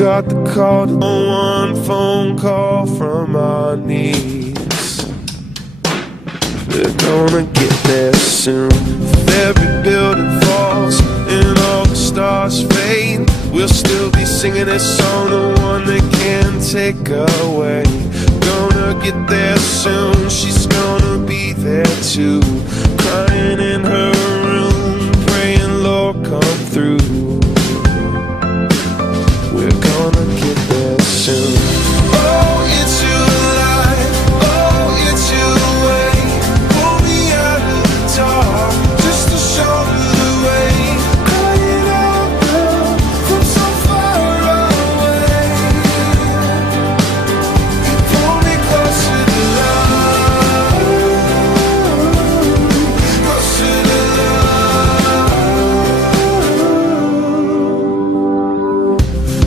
got the call to one phone call from our knees. We're gonna get there soon. If every building falls and all the stars fade, we'll still be singing this song, the one they can't take away. Gonna get there soon, she's gonna be there too, crying in her room, praying Lord come through. We're gonna get there soon. Oh, it's you alive, oh, it's you away. Pull me out of the dark, just to show me the way. Crying out loud from so far away. You pull me closer to love, closer to love.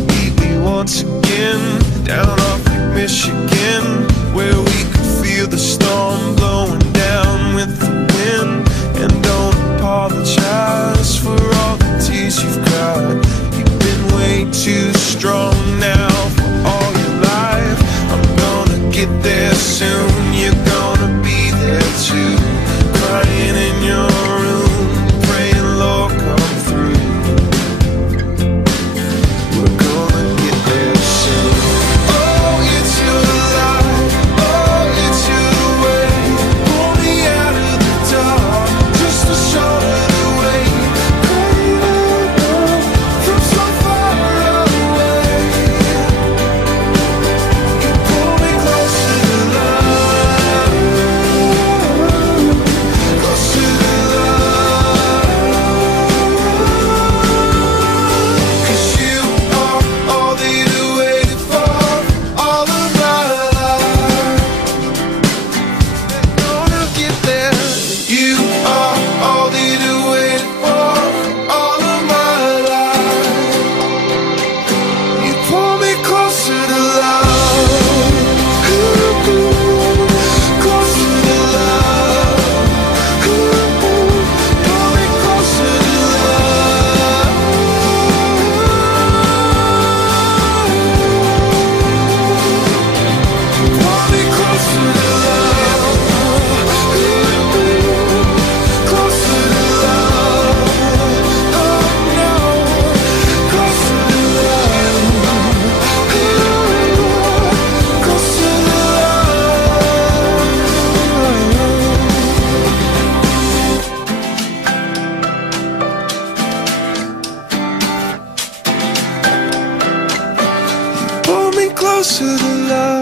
Meet me once again down off Lake Michigan, where we could feel the storm blowing down with the wind. And don't apologize for all the tears you've cried. You've been way too strong now for all your life. I'm gonna get there soon, you're gonna be there too, crying in your room, praying Lord come through. We're gonna get there soon. Oh, it's you alive, oh, it's you away. Pull me out of the dark, just to show me the way. Crying out loud from so far away. You pull me closer to love, closer to love. 'Cause you are all that I waited for all of my life. Gonna get there. You are all that I waited for all of my life. You pull me closer to love, closer to love, pull me closer to love, pull me closer to love, closer to love, oh no, closer to love, closer to love. Pull me closer to love.